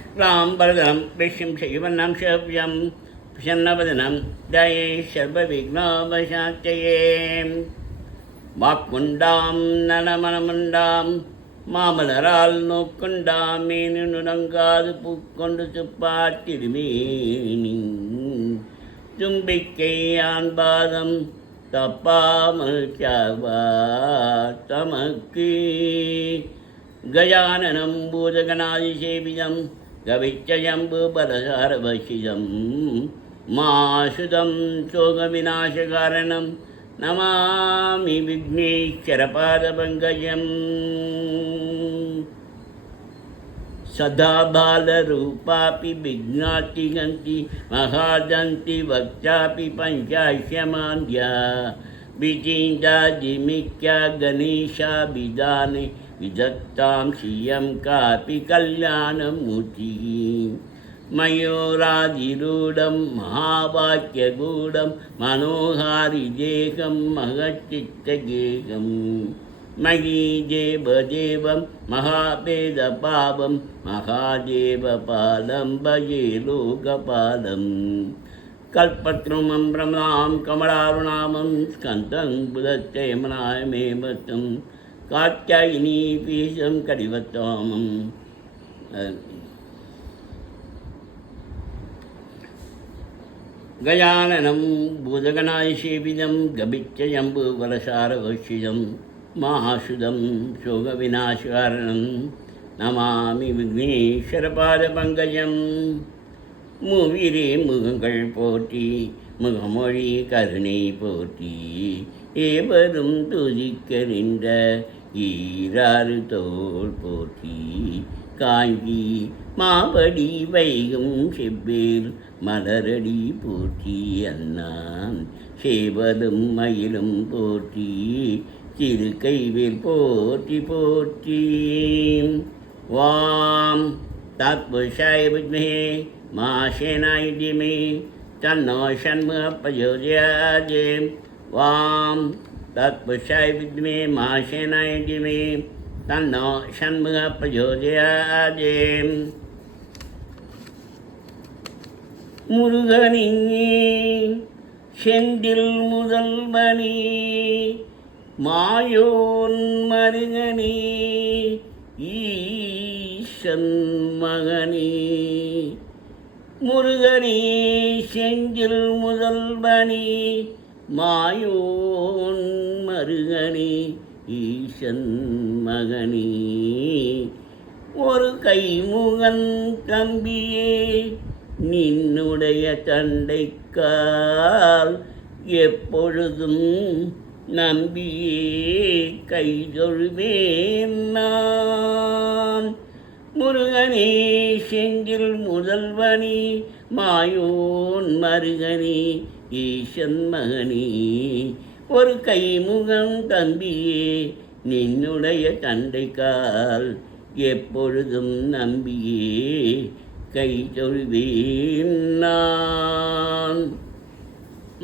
शुक्लाम्बरधरं विष्णुं शशिवर्णं शव्यं प्रसन्नवदनं ध्याये सर्वविघ्नोपशान्तये வாக்குண்டாம் நலமணமுண்டாம் மாமலரால் நோக்குண்டாம் மேனு நுடங்காது பூக்கொண்டு துப்பாத்திடுமேனி தும்பிக்கை ஆண்பாதம் தப்பாமல் சாவா தமக்கு கஜானனம் பூதகணாதிசேவிதம் கவிச்சயம்பு பலசாரவசிதம் மாசுதம் சோகவிநாசகாரணம் நமாமி விக்னேஸ்வரபாதபங்கஜம் சதா பாலரூபாபி விக்னாதிகந்தி மகாதந்தி வக்தாபி பஞ்சாஷ்யமான்யா விஜீந்தாதிமிக்யா கணேஷாபிதானே விதத்தாம் ஸ்ரீயம் காபி கல்யாணமூர்த்தி மயூராதிரூடம் மகாவாக்கியகூடம் மனோஹாரிதேகம் மகச்சித்தகேகம் மகீதேவதேவம் மகாபேதபாவம் மகாதேவபாலம் பஜே லோகபாலம் கல்பத்ருமம் பிரமணாம் கமலாருணாமம் ஸ்கந்தம் புதச்சயமனாயமேமத்தம் காத்யாயினி பீசம் கடிவத்தாமம் கஜானனம் பூதகணாதிசேவிதம் கபிச்சயம்பு வலசாரவசிதம் மாசுதம் சோகவிநாசகாரணம் நமாமி விக்னேஸ்வரபாதபங்கஜம் மூவிரே முகங்கள் போற்றி முகமொழி கருணை போற்றி ஏவரும் துதிக்கறிந்த ஈராறு தோள் போற்றி காஞ்சி மாபடி வைகும் செவ்வேல் மலரடி போற்றி அண்ணான் சேவலும் மயிலும் போற்றி திருக்கைவேல் போற்றி போற்றி வாம் தத்புருஷாய வித்மஹே மாசேனாய தீமஹி தன்னோ ஷண்முகः பிரச்சோதயாத் வாம் தத்புருஷாய வித்மஹே மாசேனாய தீமஹி தன்னோ ஷண்முகः பிரச்சோதயாத் முருகனே செந்தில் முதல்வனே மாயோன் மருகனே ஈசன் மகனே முருகனே செந்தில் முதல்வனே மாயோன் மருகனே ஈசன் மகனே ஒரு கைமுகன் தம்பியே நின்னுடைய தண்டைக்கால் எப்பொழுதும் நம்பியே கைதொழுவேன் நான் முருகனே செந்தில் முதல்வனே மாயோன் மருகனே ஈசன் மகனே ஒரு கைமுகம் தம்பியே நின்னுடைய தண்டைக்கால் எப்பொழுதும் நம்பியே கை தொழுவேன் நான்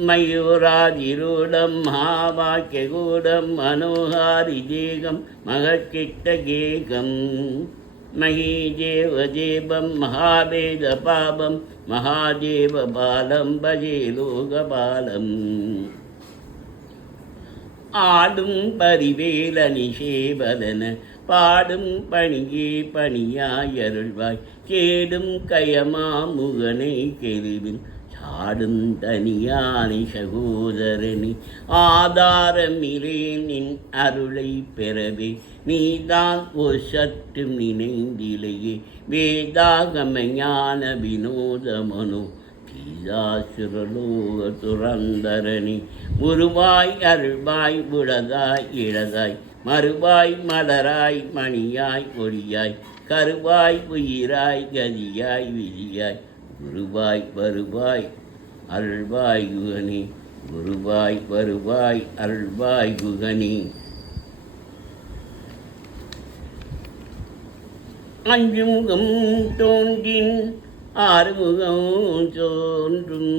மயூராதிரூடம் மகாவாக்கியகூடம் மனோஹாரிதேகம் மகச்சித்தகேகம் மகீதேவதேவம் மகாபேதபாவம் மகாதேவபாலம் பஜே லோகபாலம் ஆடும் பரிவேல நிஷேவதன பாடும் பணியே பணியாயருள்வாய் கேடும் கயமா முகனை கெருவில் சாடும் தனியானை சகோதரனி ஆதாரமிரேன் நின் அருளை பெறவே நீதான் ஒரு சற்றும் நினைந்திலேயே வேதாகம ஞான வினோத மனோ கீதாசுரலோக துரந்தரணி உருவாய் அருள்வாய் உடதாய் இழதாய் மறுவாய் மலராய் மணியாய் ஒளியாய் கருவாய் உயிராய் கதியாய் விதியாய் குருவாய் வருவாய் அருள்வாய் குகனி குருவாய் வருவாய் அருள்வாய் குகனி அஞ்சு முகம் தோன்றின் ஆறுமுகம் தோன்றும்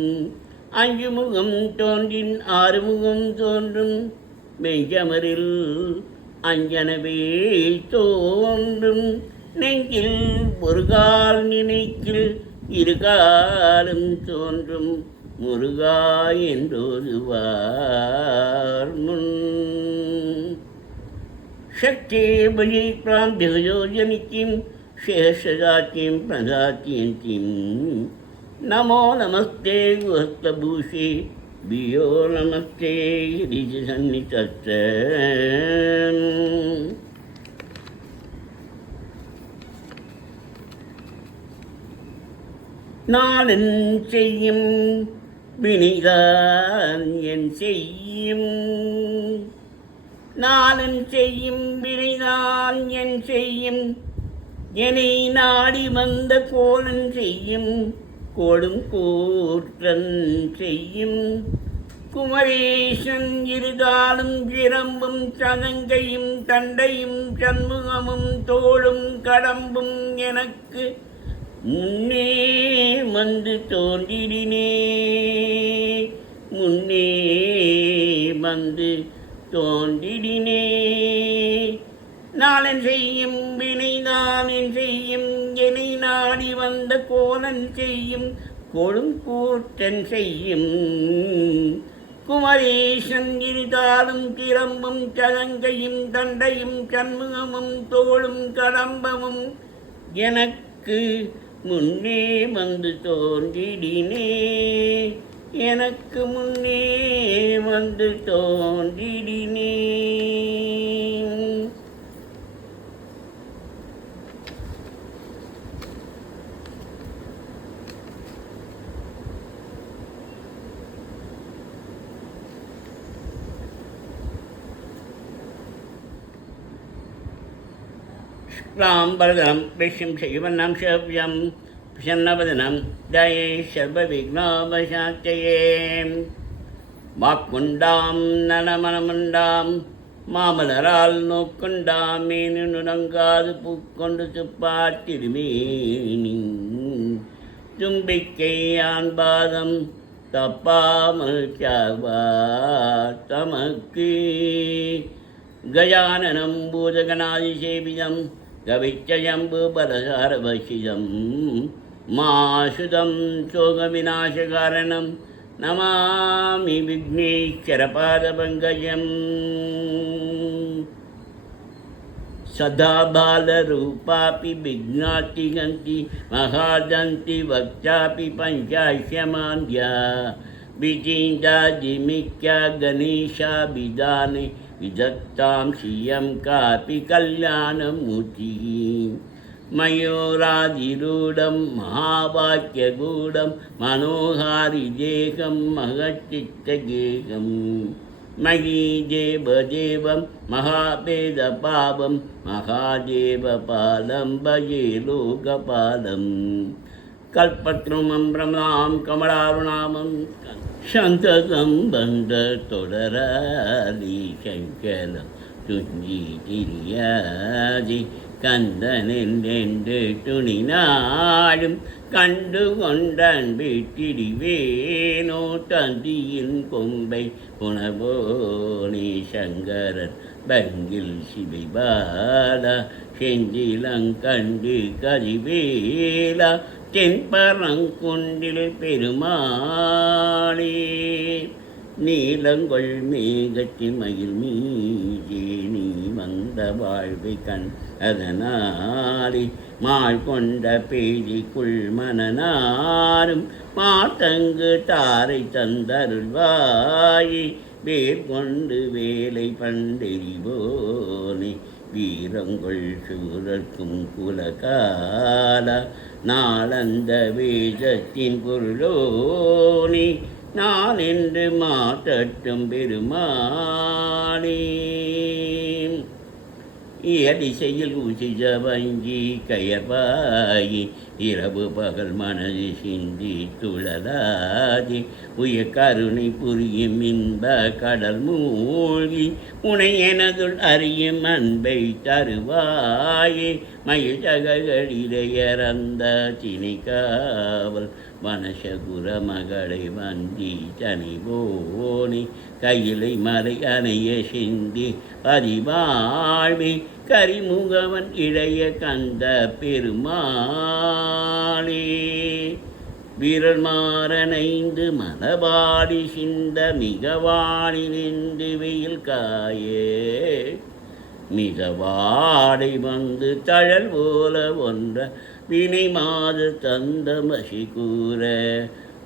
அஞ்சு முகம் தோன்றின் ஆறுமுகம் தோன்றும் மெய்யமரில் அஞ்சனவே தோன்றும் நெஞ்சில் ஒரு கால் நினைக்கில் இருகாலும் தோன்றும் முருகா என்றோதுவார் முன். சக்தே பலி பிராந்தியோஜனிக்கும் சேஷஜாத்தியம் பிரதாத்தியந்திம். நமோ நமஸ்தே குஹஸ்தபூஷே பியோ நமஸ்தே ரிஜசன்னிதஸ்த. நாளன் செய்யும் வினைதான் என் செய்யும். நாளன் செய்யும் வினைதான் என் செய்யும். என்னை நாடி வந்த கோலன் செய்யும் கோடும் கூற்றன் செய்யும். குமரேசன் இருதாலும் பிரம்பும் சதங்கையும் தண்டையும் சண்முகமும் தோளும் கடம்பும் எனக்கு முன்னே வந்து தோன்றிடினே. முன்னே வந்து தோன்றிடினே. நாளன் செய்யும் வினைதான் என் செய்யும். என்னை நாடி வந்த கோலன் செய்யும் கொடும் கூற்றன் செய்யும். குமரேசன் இருதாலும் பிரம்பும் சதங்கையும் தண்டையும் சண்முகமும் தோளும் கடம்பமும் எனக்கு முன்னே வந்து தோன்றிடினே. எனக்கு முன்னே வந்து தோன்றிடினே. ராம்பரம் விஷ்யம் செய்வனம் சவ்யம் பிரசன்னவதனம் தயே சர்வவிக்னோபசாந்தயே. வாக்குண்டாம் நலமனமுண்டாம் மாமலரால் நோக்குண்டாம். மேனு நுடங்காது பூக்கொண்டு துப்பார் திருமேனி. தும்பிக்கை ஆண்பாதம் தப்பாமல் சாவார் தமக்கு. கஜானனம் பூதகணாதிசேவிதம் கவிச்சயம்பு பலசாரவசிதம். மாசுதம் சோகவிநாசகாரணம் நமாமி விக்னேஸ்வரபாதபங்கஜம். சதா பாலரூபாபி விக்னாத்திகந்தி மகாதந்தி வக்தாபி பஞ்சாஷ்யமான்யா. விஜீந்தாதிமிக்யா கணேஷாபிதானே விதத்தாம் ஸ்ரீயம் காபி கல்யாணமூர்த்திः. மயூராதிரூடம் மகாவாக்கியகூடம் மனோஹாரிதேகம் மகச்சித்தகேகம். மகீதேவதேவம் மகாபேதபாவம் மகாதேவபாலம் பஜே லோகபாலம். கல்பத்ருமம் பிரமணாம் கமலாருணாமம் சந்ததம் பந்த தொடராதி சங்கலம் துஞ்சி திரியாதி. கந்தனென்று துணிநாடும் கண்டு கொண்டான் வீட்டிடிவேனோ. தந்தியின் கொம்பை புனபோனே சங்கரன் பங்கில் சிவைபாலா. செந்திலங்கண்டு கதிவேலா தென்பரங்குன்றில் பெருமாளே. நீலங்கொள் மேகத்தி மயில் மீதே நீ வந்த வாழ்வை கண் அதனாலே. மாள் கொண்ட பேதிக்குள் மனநாரும் மாத்தங்கு தாரை தந்தருள்வாயே. வேர் கொண்டு வேலை பண்டெறிவோனே வீரங்கொள் சூரர்க்கும் குலகாலா. நாளந்த வேதத்தின் பொருளோனே நான் என்று மாற்றட்டும் பெருமானே. இயதிசையில் ஊசிஜ வங்கி கயர்வாயி இரவு பகல் மனது சிந்தி துழலாதி. உய கருணை புரியும் இன்ப கடல் மூழ்கி உனை எனதுள் அறியும் அன்பை தருவாயே. மயில் ஜககளிடையறந்த திணைக்காவல் வனசகுர மகளை வந்தி தனிவோனி. கையிலை மலை அணைய சிந்தி பதிவாழ்வி கரிமுகவன் இளைய கந்த பெருமாளே. விரல் மாறனைந்து மலபாடி சிந்த மிகவாடி நின்று வெயில் காயே. மிக வாடை வந்து தழல் போல ஒன்ற வினை மாது தந்த மசி கூற.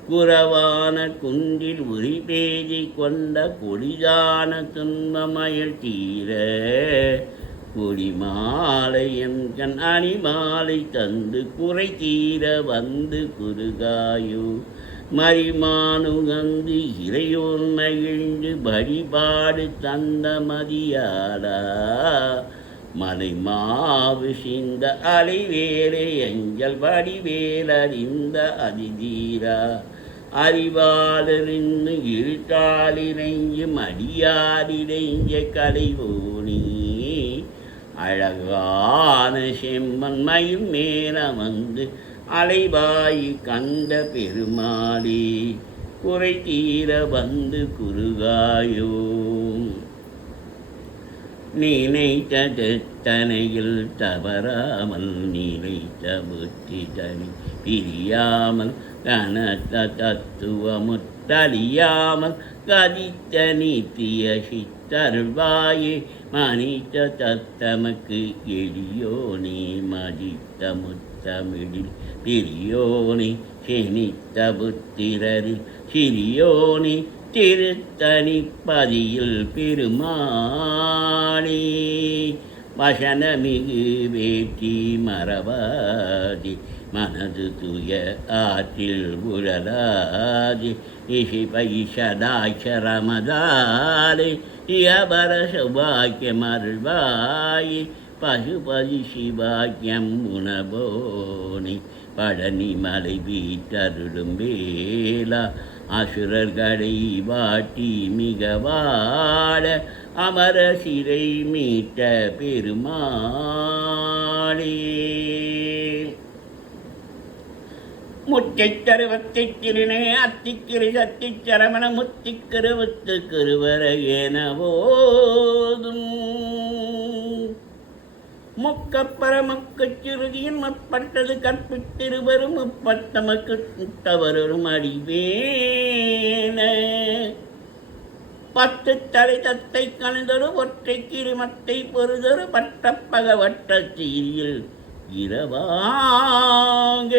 குறவான குன்றில் உரி பேதி கொண்ட கொடிதான துன்பமயல் தீர. கொடிமாலை என் கண் அணிமாலை தந்து குறை தீர வந்து குறுகாயோ. மறிமானுகந்து இறையோன் மகிழ்ந்து வழிபாடு தந்த மதியாடா. மலை மாவு சிந்த அலைவேலை எங்கள் வடிவேலறிந்த அதிதீரா. அறிவாளரின்னு இருட்டாளிரைஞ்சு மடியாரிடைஞ்ச கலைவோனி. அழகான செம்மன் மயில் மேல வந்து அலைவாயி கண்ட பெருமாளே. குறை தீர வந்து குறுகாயோ. நினைத்தனையில் தவறாமல் நினைத்த புத்தி தனி பிரியாமல் கனத்த தத்துவமுத்தழியாமல் கதித்த நீத்திய சித்தருள்வாயே. மனித தத்தமக்கு எளியோனே மதித்த முத்தமிழில் பிரியோனே. செனித்த புத்திரரில் சிறியோனே திருத்தனி பதியில் பெருமாளே. வசனமிகு வேற்றி மறவாதி மனது துய ஆற்றில் உழலாதி. இசை பைசதாட்சரமதாலே இயபர சௌபாக்கியம் அருள்வாயே. பசுபதி சிவாக்கியம் உணபோனி. பழனி மலை வீட்டருளும் வேளா. அசுரர்களை வாட்டி மிக வாட அமர சிறை மீட்ட பெருமாளே. முற்றைத் தருவத்தைத் திருநே அத்திக்கிரு சத்திச் சரமண முத்திக்கிருவுத்து கிருவர எனவோதும். முக்கப்பரமக்குச் சுருதியின் முற்பட்டது கற்பித்திருவரும் முப்பத்தமக்கு முத்தவரும் அடிவேன. 10 தலை தத்தை கணிதொரு ஒற்றை கிருமத்தை பொறுதொரு பட்டப்பக வட்ட சீரியில் இரவாக.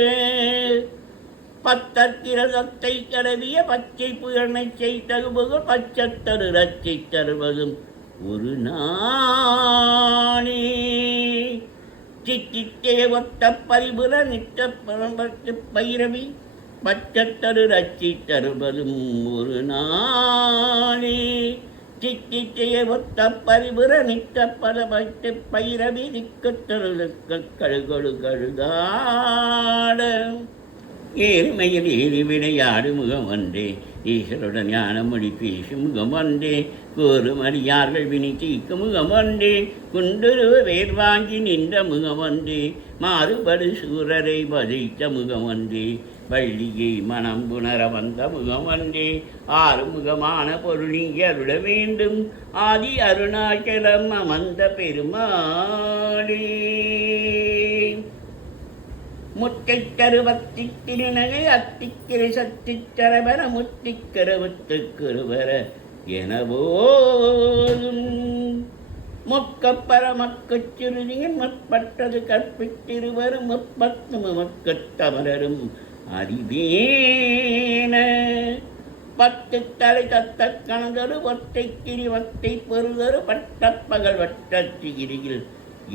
10 கிரதத்தை கடவிய பச்சை புயமை செய்தகுபுகு பச்சத்தரு ரச்சை தருவதும் ஒரு நாளே. சித்தித்தே ஒத்த பரிபுர நித்த பரம்பத்து பைரவி பச்சத்தரு ரச்சி தருவதும் ஒரு நாளே. சித்தித்தே ஒத்த பரிபுர நித்த பரம்பத்து பைரவி திக்கத்தரு கழுகொடு கழுதாட. ஏழ்மையில் ஏறி விளையாடு முகம் ஒன்றே. ஈஸ்வருடன் ஞானமொழி பேசும் முகம் ஒன்றே. கூறுமடியார்கள் வினி தீக்கும் முகம் ஒன்றே. குண்டுருவ வேர் வாங்கி நின்ற முகம் ஒன்றே. மாறுபடு சூரரை வதைத்த முகம் ஒன்றே. வள்ளியை மனம் புணர வந்த முகம் ஒன்றே. ஆறுமுகமான பொருள் நீங்கி அருள வேண்டும். ஆதி அருணாச்சலம் அமர்ந்த பெருமாளே. முற்றைத் தருவத்தி திருநகை அத்திக்கிரை சத்திச் சரவர முத்திக்கருவுத்து கிருவர எனவோதும். முக்கப்பரமக்குச் சுருதியின் முற்பட்டது கற்பித்திருவரும் முப்பத்துமக்குத் தமரரும் அறிவேன. 10 தலை தத்த கணதொரு ஒற்றை கிரிவத்தை பொறுதொரு பட்டப்பகல் வட்டத்திகிரியில்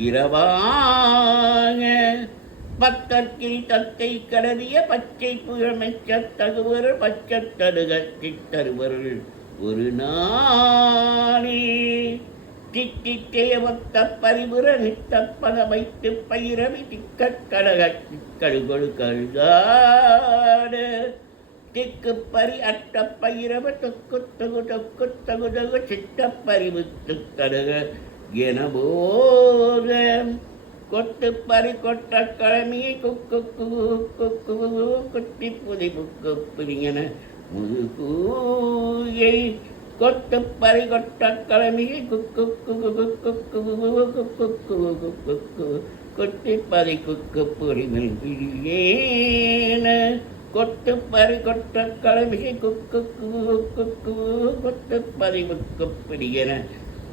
இரவாக. 10 கிரி தத்தை கடவிய பச்சை புகழ்மைச்ச தகுவரு பச்சத்தருகத்தி தருவருள் ஒரு நாளே. திட்டித்தே ஒத்த பரிபுர நித்தப்பத வைத்து பயிரவி திக்கடகத்தி கழுகொடு கழுதாட. திக்கு பரி அட்ட பயிரவ தொக்கு தகு தொக்கு தகு தகு சித்தப்பறிவு துக்கடுக எனபோத. கொட்டு பறி கொட்ட கிழமையை குக்கு குக்கு குட்டி புதி புக்கு பிரிங்கன முதுகூயை. கொத்து பறி கொட்ட கிளம்பிகை குக்கு கொத்தி பறி குக்கு பொறிமல் பிரியேன கொத்து பறி கொட்ட கிளம்பிகை குக்கு கொத்து பறி குக்கு பிரியன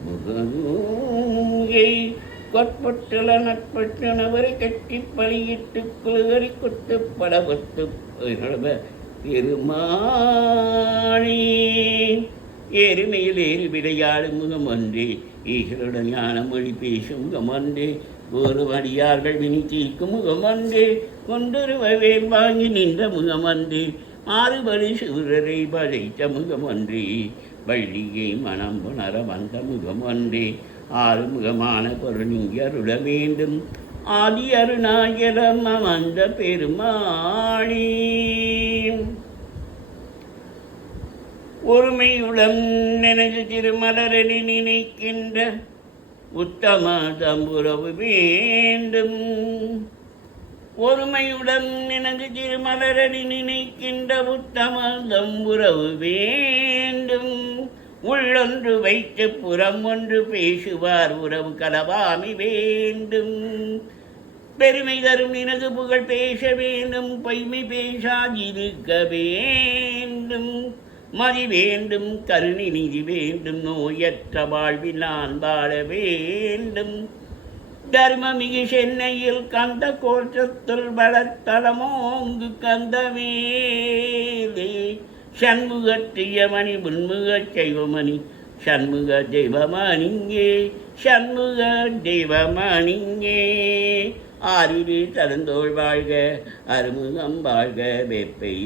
முகங்கை கொட்பொட்டல நட்பற்றனவரை கட்டி பழியிட்டு குழுகரி கொத்து படவத்து பெருமானே எருமையில் ஏறி விளையாடும் முகம் ஒன்றே ஈஸ்வருடன் ஞான மொழி பேசும் முகம் ஒன்றே ஒருவடியார்கள் வினி தீர்க்கும் முகம் ஒன்றே கொண்டொருவேல் வாங்கி நின்ற முகம் ஒன்றே மாறுபடி சூரரை படைத்த முகம் ஒன்றே வள்ளியை மனம் புணர வந்த முகம் ஒன்றே ஆறுமுகமான பொருள் இங்கே அருள வேண்டும் ஆதி அருணாயலம் அமர்ந்த பெருமாளே ஒருமையுடன் நினைவு திருமலரடி நினைக்கின்ற உத்தம தம்புரவு வேண்டும் ஒருமையுடன் நினைவு திருமலரடி நினைக்கின்ற உத்தம தம்புரவு வேண்டும் உள்ளொன்று வைத்து புறம் ஒன்று பேசுவார் உறவு கலவாமி வேண்டும் பெருமை தரும் நினது புகழ் பேச வேண்டும் பொய்மை பேசாதிருக்க வேண்டும் மதி வேண்டும் கருணை நிதி வேண்டும் நோயற்ற வாழ்வில் நான் வாழ வேண்டும் தர்மமிகு சென்னையில் கந்த கோற்றத்துள் வளத்தலமோங்கு கந்தவேலே சண்முகத்திய மணி முன்முக செய்வமணி சண்முக தெய்வமணிங்கே சண்முக தெய்வமணிங்கே ஆறிரு தருந்தோள் வாழ்க அருமுகம் வாழ்க வெப்பை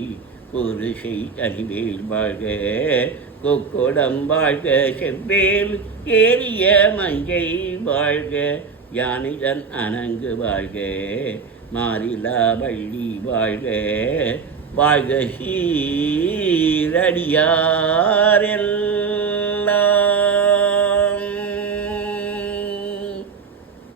குருசை தனிவேல் வாழ்க கொக்கோடம் வாழ்க செவ்வேல் ஏறிய மஞ்சை வாழ்க யானைதன் அணங்கு வாழ்க மாறிலா வள்ளி வாழ்க வாழ்க சீரடியாரெல்